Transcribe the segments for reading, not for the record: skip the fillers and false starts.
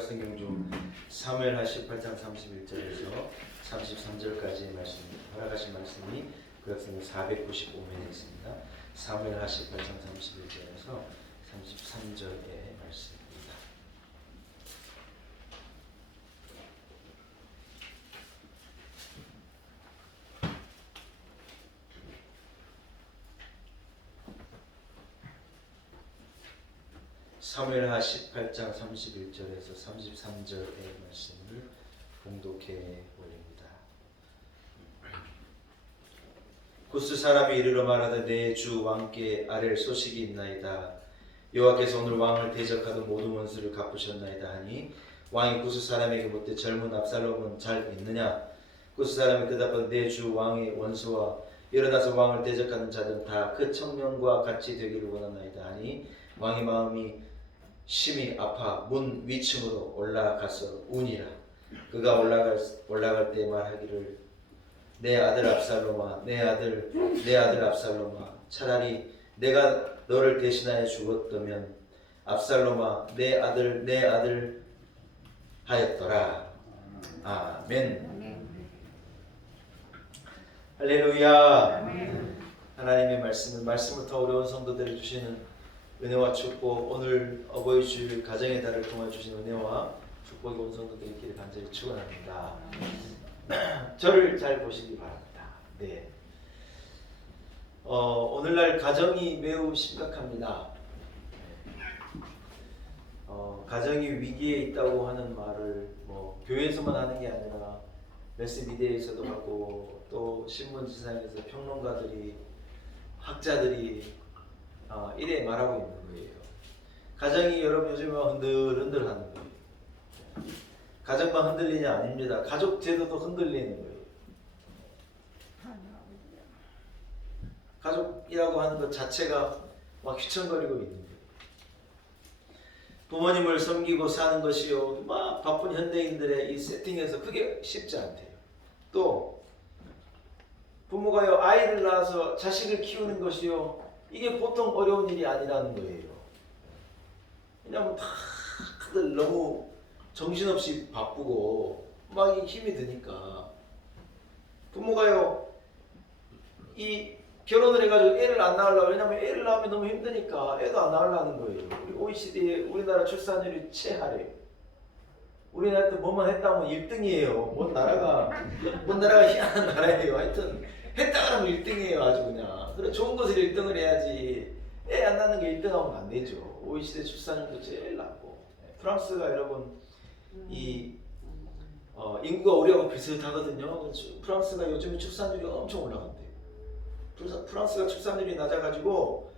성경 중 사무엘하 18장 31절에서 33절까지의 말씀, 허락하신 말씀이 구약성경 495면에 있습니다. 사무엘하 18장 31절에서 33절의 말씀입니다. 사무엘하 18장 31절에서 33절의 말씀을 봉독해 올립니다. 구스 사람이 이르러 말하되 내 주 왕께 아랠 소식이 있나이다. 여호와께서 오늘 왕을 대적하던 모든 원수를 갚으셨나이다 하니 왕이 구스 사람에게 묻되 젊은 압살롬은 잘 있느냐? 구스 사람이 대답하되 내 주 왕의 원수와 일어나서 왕을 대적하는 자들은 다 그 청년과 같이 되기를 원하나이다 하니 왕의 마음이 심히 아파 문 위층으로 올라가서 우니라. 그가 올라갈 때 말하기를 내 아들 압살롬아, 내 아들 압살롬아, 차라리 내가 너를 대신하여 죽었다면 압살롬아, 내 아들 하였더라. 아멘. 할렐루야. 하나님의 말씀을 더 어려운 성도들을 주시는 은혜와 축복, 오늘 어버이 주일 가정의 달을 통해 주신 은혜와 축복이 온 성도들 있기를 간절히 축원합니다. 저를 잘 보시기 바랍니다. 네. 오늘날 가정이 매우 심각합니다. 가정이 위기에 있다고 하는 말을 교회에서만 하는 게 아니라 매스미디어에서도 하고 또 신문지상에서 평론가들이, 학자들이 이래 말하고 있는 거예요. 가정이 여러분 요즘에 흔들흔들하는 거예요. 가정만 흔들리냐? 아닙니다. 가족 제도도 흔들리는 거예요. 가족이라고 하는 것 자체가 막 휘청거리고 있는 거예요. 부모님을 섬기고 사는 것이요, 막 바쁜 현대인들의 이 세팅에서 그게 쉽지 않대요. 또 부모가요, 아이를 낳아서 자식을 키우는 것이요, 이게 보통 어려운 일이 아니라는 거예요. 왜냐하면 다들 너무 정신없이 바쁘고 막 힘이 드니까. 부모가요, 이 결혼을 해가지고 애를 안 낳으려고, 왜냐하면 애를 낳으면 너무 힘드니까 애도 안 낳으려는 거예요. 우리 OECD에 우리나라 출산율이 최하래요. 우리나라 때 뭐만 했다면 1등이에요. 뭔 나라가 희한한 나라예요. 하여튼 했다 그러면 1등이에요. 아주 그냥. 그래, 좋은 것을 1등을 해야지. 애 안 낳는 게 1등하면 안 되죠. OECD 출산율도 제일 낮고. 프랑스가 여러분 인구가 우리하고 비슷하거든요. 프랑스가 요즘에 출산율이 엄청 올라간대요. 프랑스가 출산율이 낮아가지고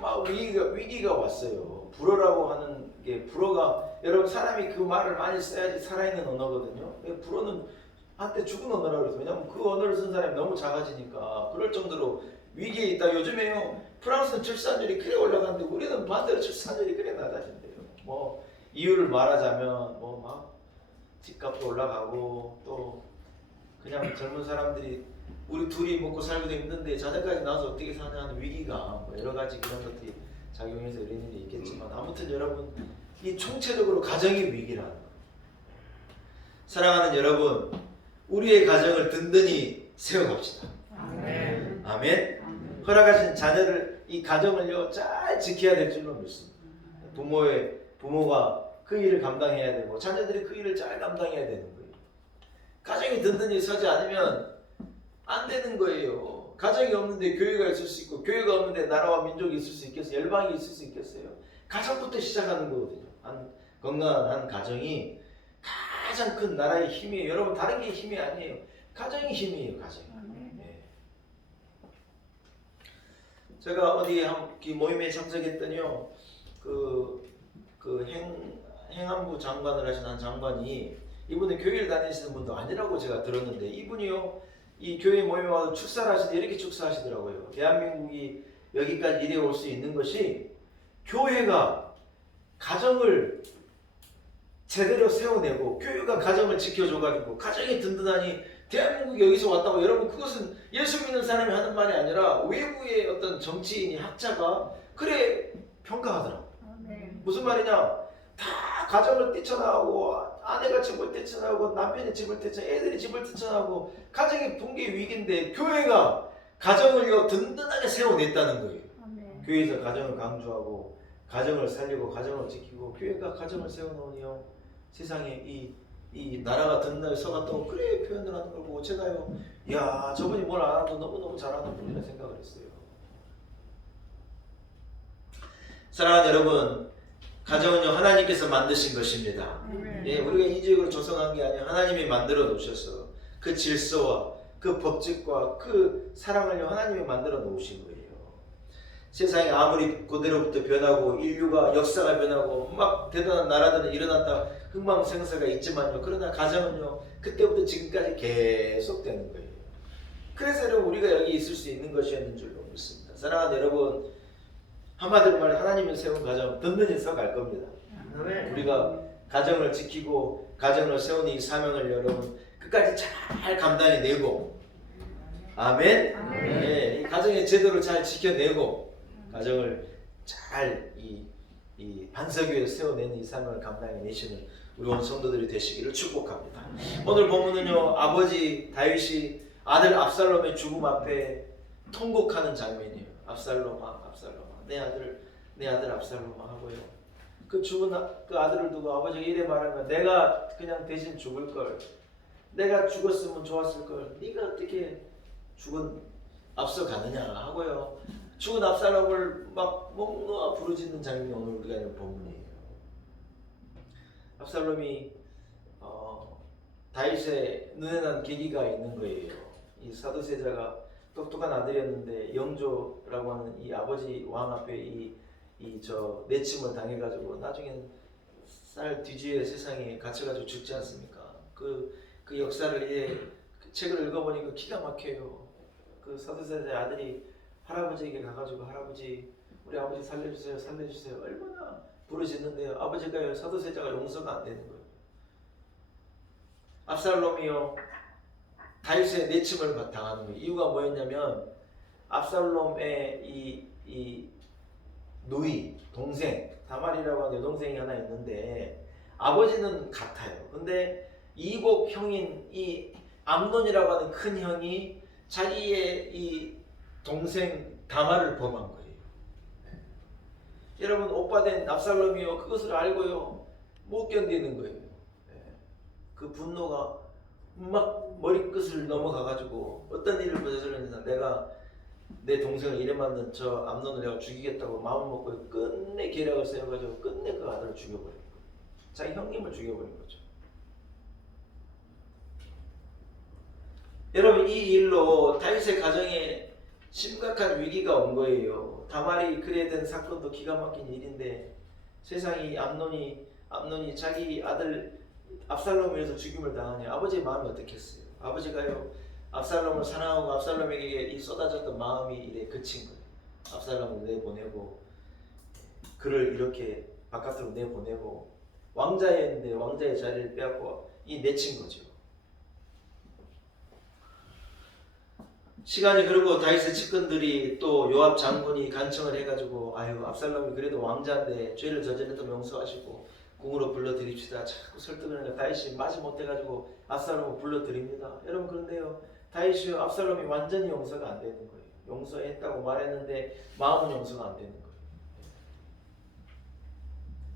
막 위기가 왔어요. 불어라고 하는 게, 불어가 여러분 사람이 그 말을 많이 써야지 살아있는 언어거든요. 불어는 한때 죽은 언어라고 그래서, 왜냐면 그 언어를 쓴 사람이 너무 작아지니까 그럴 정도로 위기에 있다. 요즘에요, 프랑스는 출산율이 그래 올라가는데 우리는 반대로 출산율이 그래 낮아진대요. 이유를 말하자면 막 집값도 올라가고, 또 그냥 젊은 사람들이 우리 둘이 먹고 살기도 힘든데 자녀까지 낳아서 어떻게 사냐는 위기가, 여러 가지 그런 것들이 작용해서 이런 일이 있겠지만, 아무튼 여러분, 이 총체적으로 가정이 위기라는 거예요. 사랑하는 여러분, 우리의 가정을 든든히 세워갑시다. 아멘. 아멘. 허락하신 자녀를, 이 가정을요, 잘 지켜야 될 줄로 믿습니다. 부모가 그 일을 감당해야 되고 자녀들이 그 일을 잘 감당해야 되는 거예요. 가정이 든든히 서지 않으면 안 되는 거예요. 가정이 없는데 교회가 있을 수 있고, 교회가 없는데 나라와 민족이 있을 수 있겠어요? 열방이 있을 수 있겠어요? 가정부터 시작하는 거거든요. 건강한 가정이 가장 큰 나라의 힘이에요. 여러분, 다른 게 힘이 아니에요. 가정이 힘이에요. 가정이. 네. 제가 어디 모임에 참석했더니요, 행안부 장관을 하신 한 장관이, 이분은 교회를 다니시는 분도 아니라고 제가 들었는데, 이분이요, 이 교회 모임에 와서 축사를 하시는데 이렇게 축사하시더라고요. 대한민국이 여기까지 이래 올 수 있는 것이 교회가 가정을 제대로 세워내고, 교회가 가정을 지켜줘가지고 가정이 든든하니 대한민국이 여기서 왔다고. 여러분, 그것은 예수 믿는 사람이 하는 말이 아니라 외부의 어떤 정치인이, 학자가 그래 평가하더라고요. 무슨 말이냐? 다 가정을 뛰쳐나오고 아내가 집을 뛰쳐나오고 남편이 집을 뛰쳐나오고 애들이 집을 뛰쳐나오고 가정이 붕괴 위기인데 교회가 가정을요 든든하게 세워냈다는 거예요. 아멘. 교회에서 가정을 강조하고 가정을 살리고 가정을 지키고 교회가 가정을 세워놓으니요 세상에 이 나라가 든든하게 서갔다고 그래 표현을 하는 걸 보고 제가요 야 저분이 뭘 안 하도 너무너무 잘하는 분이라 생각을 했어요. 사랑하는 여러분, 가정은요 하나님께서 만드신 것입니다. 예, 우리가 인지적으로 조성한 게 아니라 하나님이 만들어 놓으셔서 그 질서와 그 법칙과 그 사랑을요 하나님이 만들어 놓으신 거예요. 세상이 아무리 그대로부터 변하고 인류가 역사가 변하고 막 대단한 나라들은 일어났다 흥망생사가 있지만요 그러나 가정은요 그때부터 지금까지 계속 되는 거예요. 그래서 여러분 우리가 여기 있을 수 있는 것이었는 줄로 믿습니다. 사랑하는 여러분, 한마디로 말해 하나님이 세운 가정 든든히 서갈 겁니다. 우리가 가정을 지키고 가정을 세우는 이 사명을 여러분 끝까지 잘 감당해내고 아멘. 네, 이 가정의 제도를 잘 지켜내고 가정을 잘 이 반석 위에 세워내는 이 사명을 감당해내시는 우리 온 성도들이 되시기를 축복합니다. 오늘 본문은요 아버지 다윗이 아들 압살롬의 죽음 앞에 통곡하는 장면이에요. 압살롬아 압살롬아 내 아들 압살롬아 하고요. 그 죽은 그 아들을 두고 아버지가 이래 말하면 내가 그냥 대신 죽을 걸, 내가 죽었으면 좋았을 걸, 네가 어떻게 죽은 앞서 가느냐 하고요. 죽은 압살롬을 막 목 놓아 부르짖는 장면이 오늘 우리가 있는 본문이에요. 압살롬이 다윗의 눈에 난 계기가 있는 거예요. 이 사두세자가 똑똑한 아들이었는데 영조라고 하는 이 아버지 왕 앞에 저 내침을 당해가지고 나중엔 쌀 뒤지에 세상에 갇혀가지고 죽지 않습니까? 그 역사를 그 책을 읽어보니까 기가 막혀요. 그 사두세자의 아들이 할아버지에게 가가지고 할아버지 우리 아버지 살려주세요 살려주세요 얼마나 부르짖는데요. 아버지가요 사두세자가 용서가 안 되는 거예요. 압살롬이요 다윗의 내침을 당하는 거예요. 이유가 뭐였냐면 압살롬의 이 누이 동생 다말이라고 하는 여동생이 하나 있는데 아버지는 같아요. 근데 이복 형인 이 암논이라고 하는 큰 형이 자기의 이 동생 다말을 범한 거예요. 여러분 오빠된 압살롬이요 그것을 알고요 못 견디는 거예요. 그 분노가 막 머리끝을 넘어가가지고 어떤 일을 벌였느냐 내가 내 동생을 이래 만든 저 암논을 내가 죽이겠다고 마음 먹고 끝내 계략을 세워가지고 끝내 그 아들을 죽여버린 거예요. 자기 형님을 죽여버린 거죠. 여러분 이 일로 다윗의 가정에 심각한 위기가 온 거예요. 다말이 그래 된 사건도 기가 막힌 일인데 세상이 암논이 자기 아들 압살롬에 의해서 죽임을 당하니 아버지의 마음이 어떻겠어요? 아버지가요 압살롬을 사랑하고 압살롬에게 이 쏟아졌던 마음이 이래 그친 거예요. 압살롬을 내보내고 그를 이렇게 바깥으로 내보내고 왕자였는데 왕자의 자리를 빼앗고 이 내친 거죠. 시간이 흐르고 다윗의 측근들이 또 요압 장군이 간청을 해가지고 아유 압살롬이 그래도 왕자인데 죄를 저질렀던 용서하시고 궁으로 불러드립시다. 자꾸 설득을 하니까 다윗이 마지못해가지고 압살롬을 불러드립니다. 여러분 그런데요 다윗이 압살롬이 완전히 용서가 안 되는 거예요. 용서했다고 말했는데 마음은 용서가 안 되는 거예요.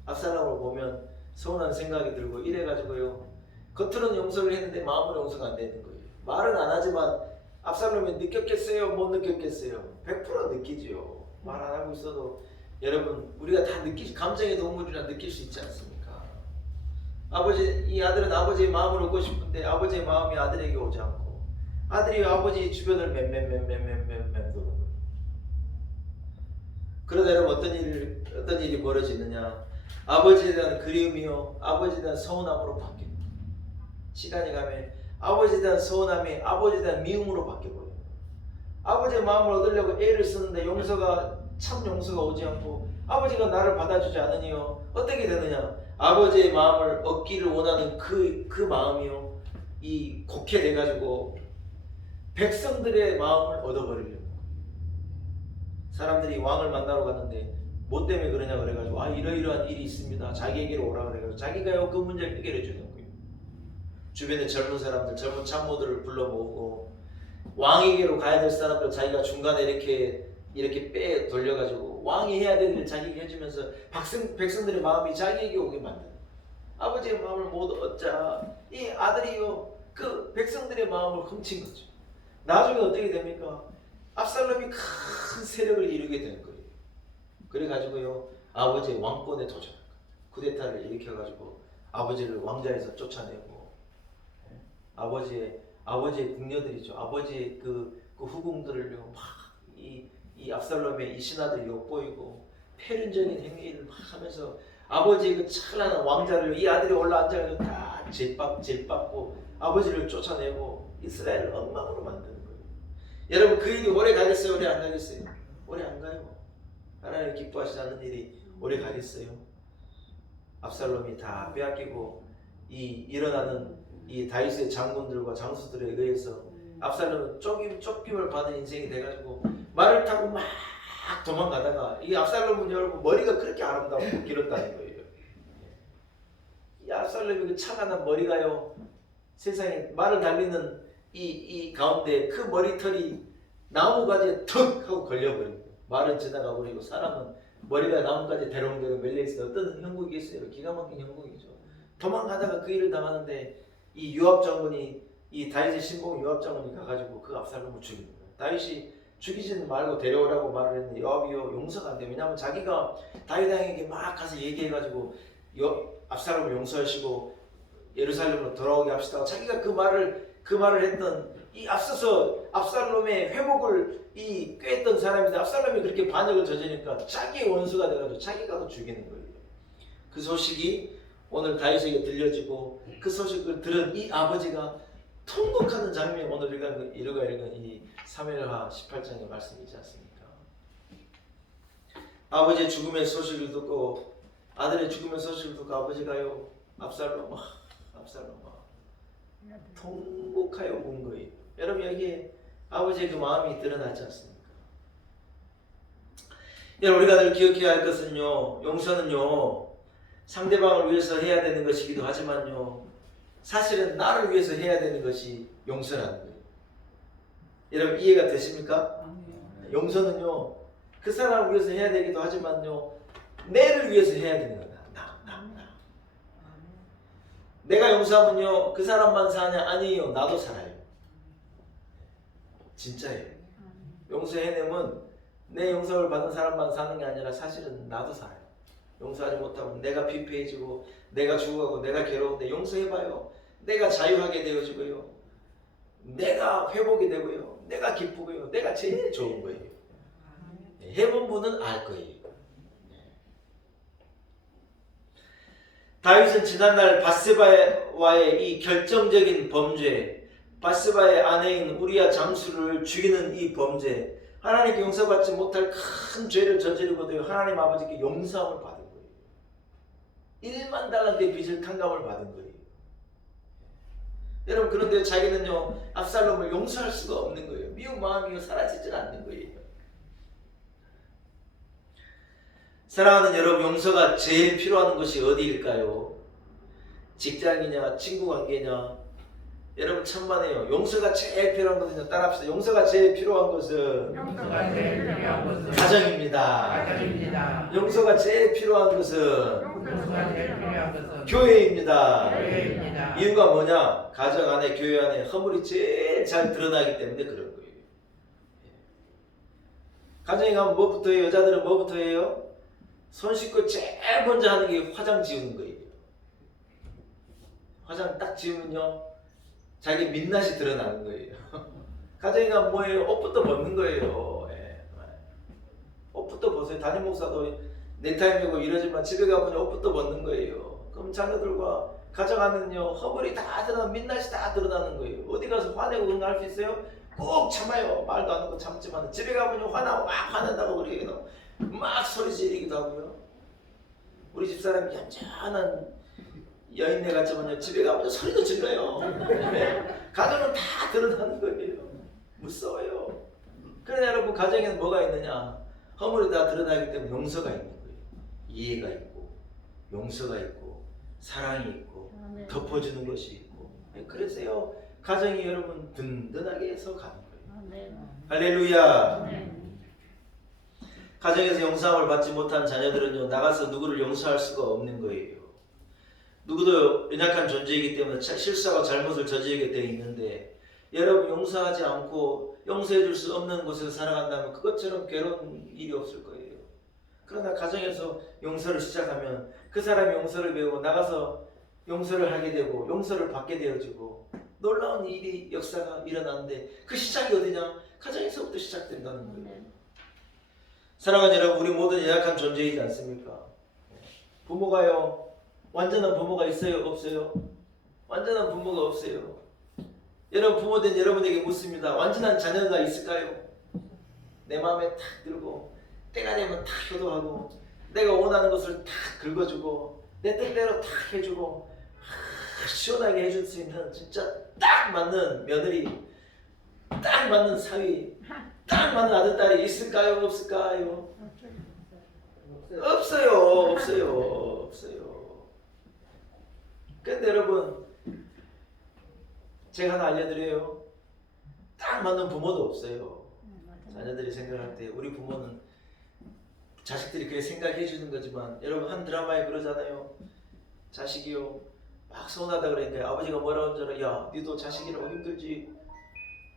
압살롬을 보면 서운한 생각이 들고 이래가지고요 겉으로는 용서를 했는데 마음은 용서가 안 되는 거예요. 말은 안 하지만 압살롬이 느꼈겠어요? 못 느꼈겠어요? 100% 느끼지요. 말 안 하고 있어도 여러분 우리가 다 감정의 동물이라 느낄 수 있지 않습니까? 이 아들은 아버지의 마음을 얻고 싶은데 아버지의 마음이 아들에게 오지 않고 아들이 아버지 주변을 맴도는 거예요. 그러다 여러분 어떤 일이 벌어지느냐? 아버지에 대한 그리움이요 아버지에 대한 서운함으로 바뀝니다. 시간이 가면 아버지에 대한 서운함이 아버지에 대한 미움으로 바뀌어버려요. 아버지의 마음을 얻으려고 애를 쓰는데 참 용서가 오지 않고 아버지가 나를 받아주지 않으니요 어떻게 되느냐? 아버지의 마음을 얻기를 원하는 그 마음이요 이 곡해돼가지고 백성들의 마음을 얻어버리려고. 사람들이 왕을 만나러 갔는데 뭐 때문에 그러냐 그래가지고 이러이러한 일이 있습니다. 자기에게로 오라 그래가지고 자기가요 그 문제를 해결해 주는 거예요. 주변에 젊은 사람들, 젊은 참모들을 불러 모으고 왕에게로 가야 될 사람들 자기가 중간에 이렇게 빼 돌려가지고 왕이 해야 될 일 자기가 해주면서 백성들의 마음이 자기에게 오게 만드는 거예요. 아버지의 마음을 모두 얻자. 이 아들이요 그 백성들의 마음을 훔친 거죠. 나중에 어떻게 됩니까? 압살롬이 큰 세력을 이루게 되는 거예요. 그래가지고요 아버지의 왕권에 도전한 거예요. 쿠데타를 일으켜가지고 아버지를 왕자에서 쫓아내고 아버지의 궁녀들이죠. 아버지의 그 후궁들을요 막 이 압살롬의 이 신하들이 엿보이고 패륜적인 행위를 막 하면서 아버지의 그 찬란한 왕자를 이 아들이 올라앉아가지고 다 제빵고 아버지를 쫓아내고 이스라엘을 엉망으로 만드는 거예요. 여러분 그 일이 오래 가겠어요? 오래 안 가겠어요? 오래 안 가요. 하나님 기뻐하시지 않는 일이 오래 가겠어요? 압살롬이 다 빼앗기고 일어나는 이 다윗의 장군들과 장수들에 의해서 압살롬은 쫓김을 받은 인생이 돼가지고 말을 타고 막 도망가다가 이 압살롬은 여러분 머리가 그렇게 아름다웠고 길었다는 거예요. 이 압살롬의 그 찬란한 머리가요 세상에 말을 달리는 이 가운데 그 머리털이 나무가지에 턱 하고 걸려버리고 말은 지나가 버리고 사람은 머리가 나무까지 대롱대롱 밀려있어요. 어떤 형국이겠어요? 기가 막힌 형국이죠. 도망가다가 그 일을 당하는데 이 요압 장군이 이 다윗의 신봉 요압 장군이 가가지고 그 압살롬을 죽이는 거예요. 다윗이 죽이지는 말고 데려오라고 말을 했는데 요압이요 용서가 안 돼요. 왜냐하면 자기가 다윗 왕에게 막 가서 얘기해가지고 압살롬을 용서하시고 예루살렘으로 돌아오게 합시다. 자기가 그 말을 했던 이 앞서서 압살롬의 회복을 꾀했던 사람인데 압살롬이 그렇게 반역을 저지르니까 자기의 원수가 돼가지고 자기가 또 죽이는 거예요. 그 소식이 오늘 다윗에게 들려지고 그 소식을 들은 이 아버지가 통곡하는 장면이 오늘 우리가 읽은 이 사무엘하 18장의 말씀이지 않습니까? 아버지의 죽음의 소식을 듣고 아들의 죽음의 소식을 듣고 아버지가요 압살롬아 통곡하여 운 거예요. 여러분 여기에 아버지의 그 마음이 드러나지 않습니까? 여러분 우리가 늘 기억해야 할 것은요 용서는요 상대방을 위해서 해야 되는 것이기도 하지만요 사실은 나를 위해서 해야 되는 것이 용서라는 거예요. 여러분 이해가 되십니까? 용서는요 그 사람을 위해서 해야 되기도 하지만요 내를 위해서 해야 되는 거다. 나. 내가 용서하면요 그 사람만 사냐? 아니에요. 나도 살아요. 진짜예요. 용서해내면 내 용서를 받은 사람만 사는 게 아니라 사실은 나도 살아요. 용서하지 못하면 내가 피폐해지고 내가 죽어가고 내가 괴로운데 용서해봐요. 내가 자유하게 되어지고요. 내가 회복이 되고요. 내가 기쁘고요. 내가 제일 좋은 거예요. 해본 분은 알 거예요. 다윗은 지난날 밧세바와의 이 결정적인 범죄, 밧세바의 아내인 우리아 장수를 죽이는 이 범죄, 하나님께 용서받지 못할 큰 죄를 저지르고도 하나님 아버지께 용서함을 받은 거예요. 1만 달란트의 빚을 탕감을 받은 거예요. 여러분 그런데 자기는요 압살롬을 용서할 수가 없는 거예요. 미운 마음이 사라지질 않는 거예요. 사랑하는 여러분 용서가 제일 필요한 것이 어디일까요? 직장이냐 친구관계냐? 여러분 천만에요. 용서가 제일 필요한 것은요. 따라합시다. 용서가 제일 필요한 것은 가정입니다. 용서가 제일 필요한 것은 교회입니다. 이유가 뭐냐? 가정 안에 교회 안에 허물이 제일 잘 드러나기 때문에 그런 거예요. 가정에 가면 뭐부터 해요? 여자들은 뭐부터 해요? 손 씻고 제일 먼저 하는 게 화장 지우는 거예요. 화장 딱 지우면요 자기 민낯이 드러나는 거예요. 가정에 가면 뭐예요? 옷부터 벗는 거예요. 옷부터 벗어요. 담임 목사도 넥타이 메고 이러지만 집에 가면 옷부터 벗는 거예요. 그럼 자녀들과 가정 안에는요 허물이 다 드러나고 민낯이 다 드러나는 거예요. 어디 가서 화내고 그런 거 할 수 있어요? 꼭 참아요. 말도 안 하고 참지만 집에 가면 화나고 막 화낸다고 그러기도 막 소리 지르기도 하고요. 우리 집사람이 얌전한 여인네 같지만요 집에 가면 소리도 질러요. 가정은 다 드러나는 거예요. 무서워요. 그러나 여러분 가정에는 뭐가 있느냐? 허물이 다 드러나기 때문에 용서가 있는 거예요. 이해가 있고 용서가 있고 사랑이 있고 아멘. 덮어주는 것이 있고 그래서요 가정이 여러분 든든하게 해서 가는 거예요. 아멘. 할렐루야. 아멘. 가정에서 용서함을 받지 못한 자녀들은요 나가서 누구를 용서할 수가 없는 거예요. 누구도 연약한 존재이기 때문에 실수하고 잘못을 저지르게 되어 있는데 여러분 용서하지 않고 용서해 줄 수 없는 곳에서 살아간다면 그것처럼 괴로운 일이 없을 거예요. 그러나 가정에서 용서를 시작하면 그 사람이 용서를 배우고 나가서 용서를 하게 되고 용서를 받게 되어지고 놀라운 일이 역사가 일어나는데 그 시작이 어디냐? 가정에서부터 시작된다는 거예요. 아멘. 사랑하는 여러분, 우리 모두 연약한 존재이지 않습니까? 부모가요 완전한 부모가 있어요? 없어요? 완전한 부모가 없어요. 여러분 부모된 여러분에게 묻습니다. 완전한 자녀가 있을까요? 내 마음에 탁 들고 때가 되면 탁 효도하고 내가 원하는 것을 탁 긁어주고 내 뜻대로 탁 해주고 시원하게 해줄 수 있는 진짜 딱 맞는 며느리, 딱 맞는 사위, 딱 맞는 아들, 딸이 있을까요? 없을까요? 없어요. 근데 여러분 제가 하나 알려드려요. 딱 맞는 부모도 없어요. 자녀들이 생각할 때 우리 부모는 자식들이 그렇게 생각해 주는 거지만 여러분 한 드라마에 그러잖아요. 자식이요 막 서운하다 그러니까 아버지가 뭐라고 하잖아. 야 니도 자식이라고 힘들지.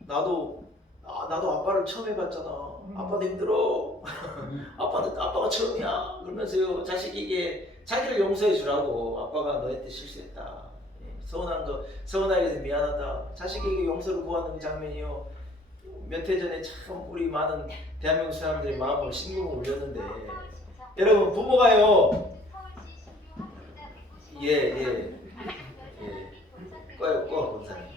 나도 아빠를 처음 해봤잖아. 아빠도 힘들어. 아빠가 처음이야. 그러면서요 자식에게 자기를 용서해 주라고. 아빠가 너한테 실수했다. 서운하게 해서 미안하다. 자식에게 용서를 구하는 그 장면이요. 몇 해 전에 참 우리 많은 대한민국 사람들의 마음을 심금을 울렸는데 여러분 부모가요 꺼요 권사님.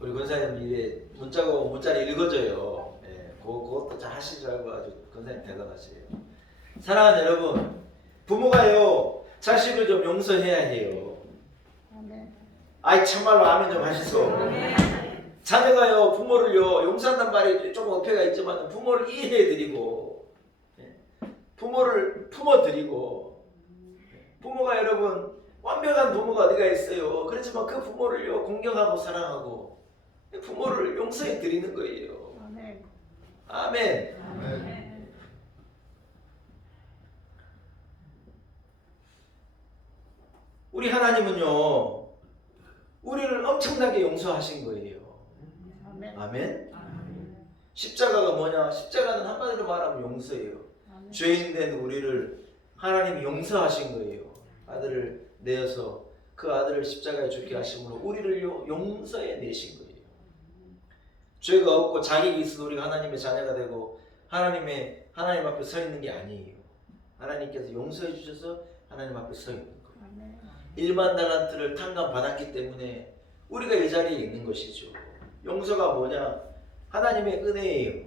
우리 권사님 이래 문자를 읽어줘요. 그것도 잘 하시더라고. 아주 권사님 대단하세요. 사랑하는 여러분, 부모가요 자식을 좀 용서해야 해요. 아이 참말로 아멘 좀 하시소. 자녀가요 부모를요 용서한단 말이 조금 어폐가 있지만 부모를 이해해드리고 부모를 품어드리고 부모가 여러분 완벽한 부모가 어디가 있어요. 그렇지만 그 부모를요 공경하고 사랑하고 부모를 용서해 드리는 거예요. 아멘. 우리 하나님은요 우리를 엄청나게 용서하신 거예요. 아멘. 십자가가 뭐냐? 십자가는 한마디로 말하면 용서예요. 죄인된 우리를 하나님이 용서하신 거예요. 아들을 내어서 그 아들을 십자가에 죽게 하심으로 우리를 용서해 내신 거예요. 죄가 없고 자격이 있어도 우리가 하나님의 자녀가 되고 하나님 앞에 서 있는 게 아니에요. 하나님께서 용서해 주셔서 하나님 앞에 서 있는 거예요. 1만 달란트를 탕감 받았기 때문에 우리가 이 자리에 있는 것이죠. 용서가 뭐냐? 하나님의 은혜예요.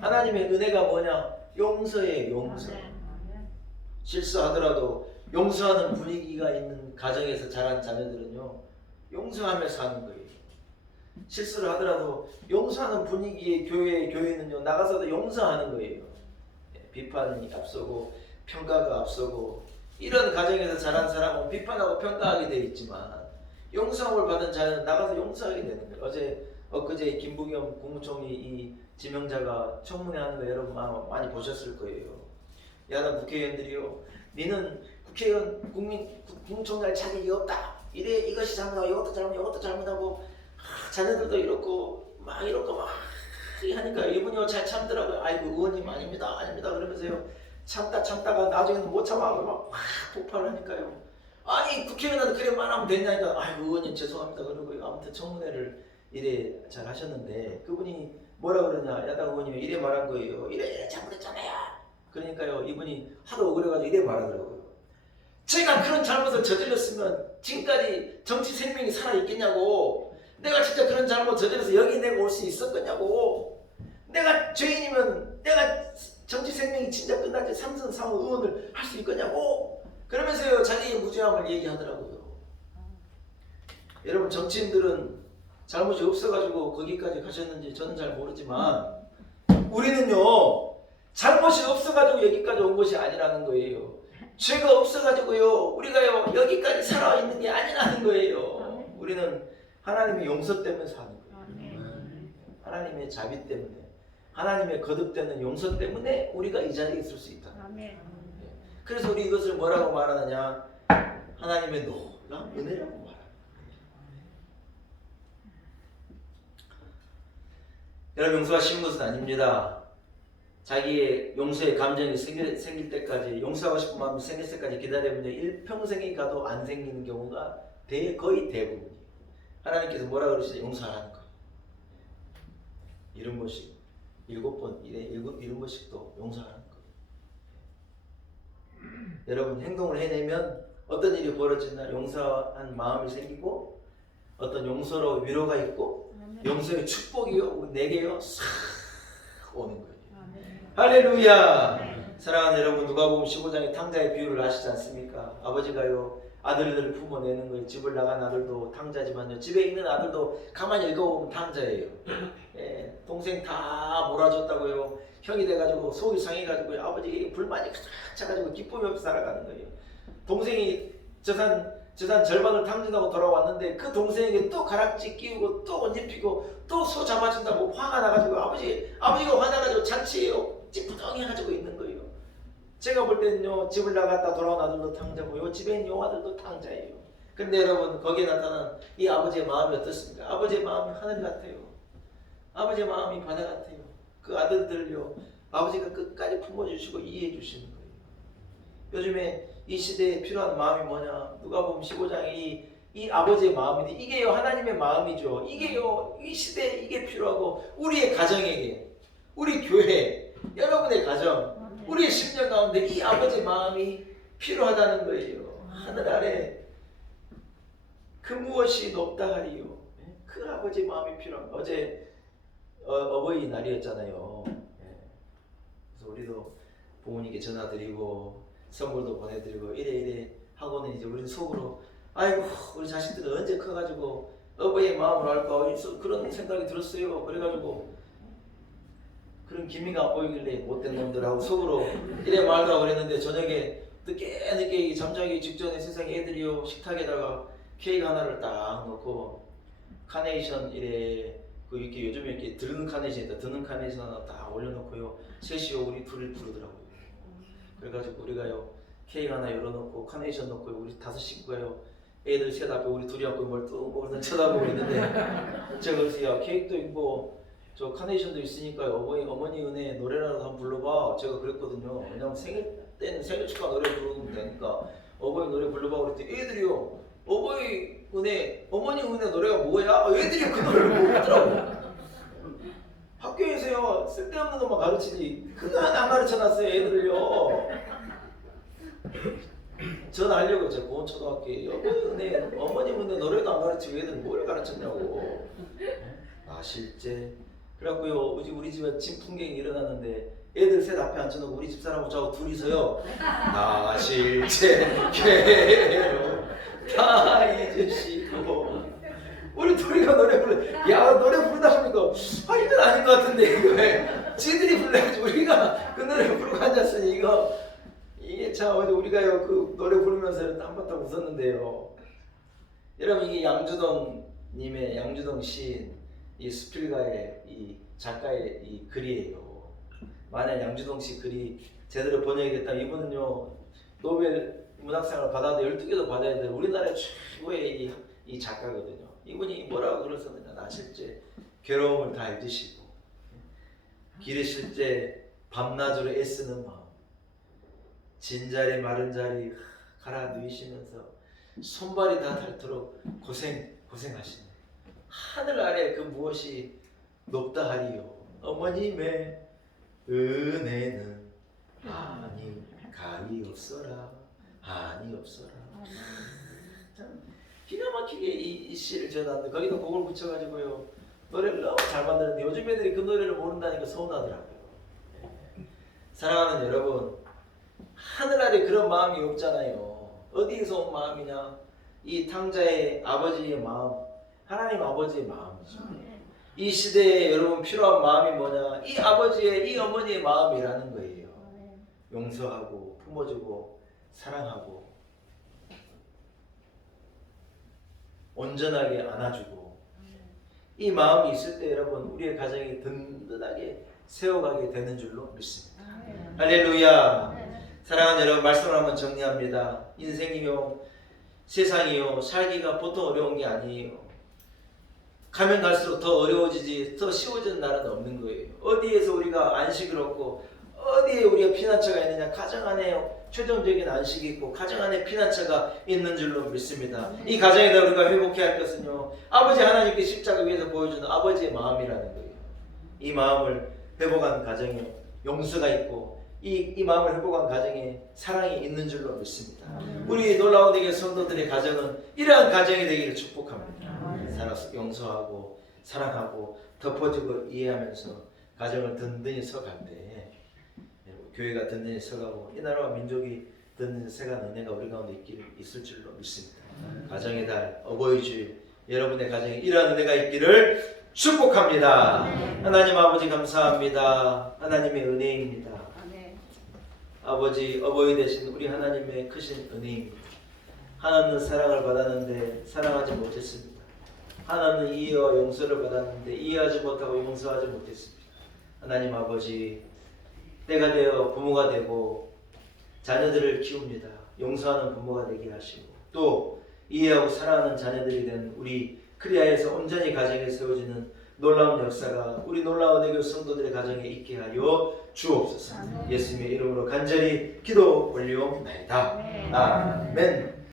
하나님의 은혜가 뭐냐? 용서예요. 용서. 실수하더라도 용서하는 분위기가 있는 가정에서 자란 자녀들은요 용서하며 사는 거예요. 실수를 하더라도 용서하는 분위기의 교회는요 나가서도 용서하는 거예요. 비판이 앞서고 평가가 앞서고 이런 가정에서 자란 사람은 비판하고 평가하게 되어 있지만 용서함을 받은 자는 나가서 용서하게 되는 거예요. 엊그제 김부겸 국무총리 이 지명자가 청문회 하는 거 여러분 많이 보셨을 거예요. 야당 국회의원들이요. 니는 국회의원 국무총리할 자격이 없다. 이것이 잘못하고 이것도 잘못하고 자녀들도 이렇고 막 하니까 이분이 잘 참더라고요. 아이고 의원님 아닙니다 그러면서요 참다가 나중에는 못 참아서 막 폭발을 하니까요. 아니 국회의원한테 그래 말하면 됐냐니까 아이고 의원님 죄송합니다 그러고 아무튼 청문회를 이래 잘 하셨는데 그분이 뭐라 그러냐 야당 의원님이 이래 말한 거예요. 이래 잘못했잖아요. 그러니까요 이분이 하도 억울해가지고 이래 말하더라고요. 제가 그런 잘못을 저질렀으면 지금까지 정치 생명이 살아있겠냐고. 내가 진짜 그런 잘못 저질러서 여기 내가 올 수 있었겠냐고. 내가 죄인이면 내가 정치 생명이 진짜 끝나지 삼선 상호 의원을 할 수 있겠냐고. 그러면서요 자기의 무죄함을 얘기하더라고요. 여러분 정치인들은 잘못이 없어가지고 거기까지 가셨는지 저는 잘 모르지만 우리는요 잘못이 없어가지고 여기까지 온 것이 아니라는 거예요. 죄가 없어가지고요 우리가요 여기까지 살아있는 게 아니라는 거예요. 우리는 하나님의 용서 때문에 사는 거예요. 하나님의 자비 때문에, 하나님의 거듭되는 용서 때문에 우리가 이 자리에 있을 수 있다. 그래서 우리 이것을 뭐라고 말하느냐, 하나님의 놀라운 은혜라고 말합니다. 여러분, 용서가 쉬운 것은 아닙니다. 자기의 용서의 감정이 생길 때까지, 용서하고 싶은 마음이 생길 때까지 기다려보면 일평생이 가도 안 생기는 경우가 거의 대부분이에요. 하나님께서 뭐라 그러시죠? 용서하라는 거예요. 70번씩, 7번, 70번씩도 용서하라는 거예요. 여러분, 행동을 해내면 어떤 일이 벌어지나 용서한 마음이 생기고, 어떤 용서로 위로가 있고, 용서의 축복이요, 내게요, 싹 오는 거예요. 할렐루야! 사랑하는 여러분, 누가복음 15장의 탕자의 비유를 아시지 않습니까? 아버지가요 아들들을 품어내는 거예요. 집을 나간 아들도 탕자지만요 집에 있는 아들도 가만히 읽어보면 탕자예요. 예, 동생 다 몰아줬다고요. 형이 돼가지고 속이 상해가지고 아버지에게 불만이 가득 차가지고 기쁨이 없이 살아가는 거예요. 동생이 재산 절반을 탕진하고 돌아왔는데 그 동생에게 또 가락지 끼우고 또 옷 입히고 또 소 잡아준다고 화가 나가지고 아버지가 화나가지고 잔치에요 찌뿌덩해가지고 있는 거예요. 제가 볼 때는요 집을 나갔다 돌아온 아들도 탕자고요 집에 있는 요 아들도 탕자예요. 근데 여러분 거기에 나타난 이 아버지의 마음이 어떻습니까? 아버지의 마음이 하늘 같아요. 아버지의 마음이 바다 같아요. 그 아들들을요 아버지가 끝까지 품어주시고 이해해 주시는 거예요. 요즘에 이 시대에 필요한 마음이 뭐냐? 누가복음 15장이 이 아버지의 마음인데 이게요 하나님의 마음이죠. 이게요 이 시대에 이게 필요하고 우리의 가정에게, 우리 교회, 여러분의 가정, 우리의 심령 가운데 이 아버지의 마음이 필요하다는 거예요. 하늘 아래 그 무엇이 높다 하리요. 그 아버지의 마음이 필요한 거. 어제 어버이날이었잖아요. 그래서 우리도 부모님께 전화드리고 선물도 보내드리고 이래 하고는 이제 우리는 속으로 아이고 우리 자식들은 언제 커가지고 어버이의 마음으로 할까 그런 생각이 들었어요. 그래가지고 그런 기미가 안 보이길래 못된 놈들하고 속으로 이래 말하고 그랬는데 저녁에 늦게 잠자기 직전에 세상에 애들이요 식탁에다가 케이크 하나를 딱 넣고 카네이션 이렇게 요즘에 이렇게 드는 카네이션 있다. 드는 카네이션 하나 딱 올려놓고요 셋이요 우리 둘을 부르더라고요. 그래가지고 우리가요 케이크 하나 열어놓고 카네이션 넣고 우리 5 식구가요 애들 셋 앞에 우리 둘이 앉고 뭘 또 쳐다보고 있는데 제가 그래서 야 케이크도 있고 저 카네이션도 있으니까 어머니 은혜 노래라도 한번 불러봐. 제가 그랬거든요. 왜냐면 생일 때는 생일 축하 노래 부르면 되니까 어버이 노래 불러봐 그랬더니 애들이요 어버이 은혜 어머니 은혜 노래가 뭐야? 애들이 그 노래를 모르더라고. 학교에서요 쓸데없는 것만 가르치지 그거 하나 안 가르쳐놨어요 애들을요. 전 알려고 제가 고원초등학교에 어머니 은혜 노래도 안 가르치고 애들 뭘 가르쳤냐고. 아 실제 그래갖고요 우리 집에 진풍경이 일어났는데 애들 셋 앞에 앉혀놓고 우리 집사람하고 저하고 둘이서요 나 실제 괴로 다 잊으시고 우리 둘이가 노래 불러. 야 노래 부르다 보니까 이건 아닌 것 같은데 이거 왜 지들이 불러야지 우리가 그 노래 부르고 앉았으니 이게 참 우리가요 그 노래 부르면서 한바탕 웃었는데요. 여러분 이게 양주동 시인 이 스필가의 이 작가의 이 글이에요. 만약 양주동 씨 글이 제대로 번역이 됐다면 이분은요 노벨 문학상을 받아도 12개도 받아야 될 우리나라의 최고의 이 작가거든요. 이분이 뭐라고 그러셨느냐. 나 실제 괴로움을 다 잊으시고 기르실 때 밤낮으로 애쓰는 마음 진자리 마른 자리 갈아 누이시면서 손발이 다 닳도록 고생하시네. 하늘 아래 그 무엇이 높다 하리요. 어머님의 은혜는 가히 없어라. 기가 막히게 이 시를 지어놨는데 거기다 곡을 붙여가지고요 노래를 너무 잘 만드는데 요즘 애들이 그 노래를 모른다니까 서운하더라고요. 사랑하는 여러분 하늘 아래 그런 마음이 없잖아요. 어디에서 온 마음이냐? 이 탕자의 아버지의 마음, 하나님 아버지의 마음. 이 시대에 여러분 필요한 마음이 뭐냐? 이 아버지의, 이 어머니의 마음이라는 거예요. 용서하고 품어주고 사랑하고 온전하게 안아주고, 이 마음이 있을 때 여러분 우리의 가정이 든든하게 세워가게 되는 줄로 믿습니다. 할렐루야. 사랑하는 여러분, 말씀을 한번 정리합니다. 인생이요 세상이요 살기가 보통 어려운 게 아니에요. 가면 갈수록 더 어려워지지 더 쉬워지는 날은 없는 거예요. 어디에서 우리가 안식을 얻고 어디에 우리가 피난처가 있느냐? 가정 안에 최종적인 안식이 있고 가정 안에 피난처가 있는 줄로 믿습니다. 이 가정에다 우리가 회복해야 할 것은요, 아버지 하나님께 십자가 위에서 보여주는 아버지의 마음이라는 거예요. 이 마음을 회복한 가정에 용서가 있고 이 마음을 회복한 가정에 사랑이 있는 줄로 믿습니다. 우리 놀라운 대교 성도들의 가정은 이러한 가정이 되기를 축복합니다. 살아서 용서하고 사랑하고 덮어주고 이해하면서 가정을 든든히 서갈 때 교회가 든든히 서가고 이 나라와 민족이 든든히 서가는 은혜가 우리 가운데 있을 줄로 믿습니다. 가정의 달 어버이 주일 여러분의 가정에 이러한 은혜가 있기를 축복합니다. 하나님 아버지 감사합니다. 하나님의 은혜입니다. 아버지 어버이 되신 우리 하나님의 크신 은혜입니다. 하나님은 사랑을 받았는데 사랑하지 못했습니다. 하나님은 이해와 용서를 받았는데 이해하지 못하고 용서하지 못했습니다. 하나님 아버지, 때가 되어 부모가 되고 자녀들을 키웁니다. 용서하는 부모가 되게 하시고 또 이해하고 사랑하는 자녀들이 된 우리 크리아에서 온전히 가정에 세워지는 놀라운 역사가 우리 놀라운 은혜교 성도들의 가정에 있게 하여 주옵소서. 예수님의 이름으로 간절히 기도 올리옵나이다. 아멘.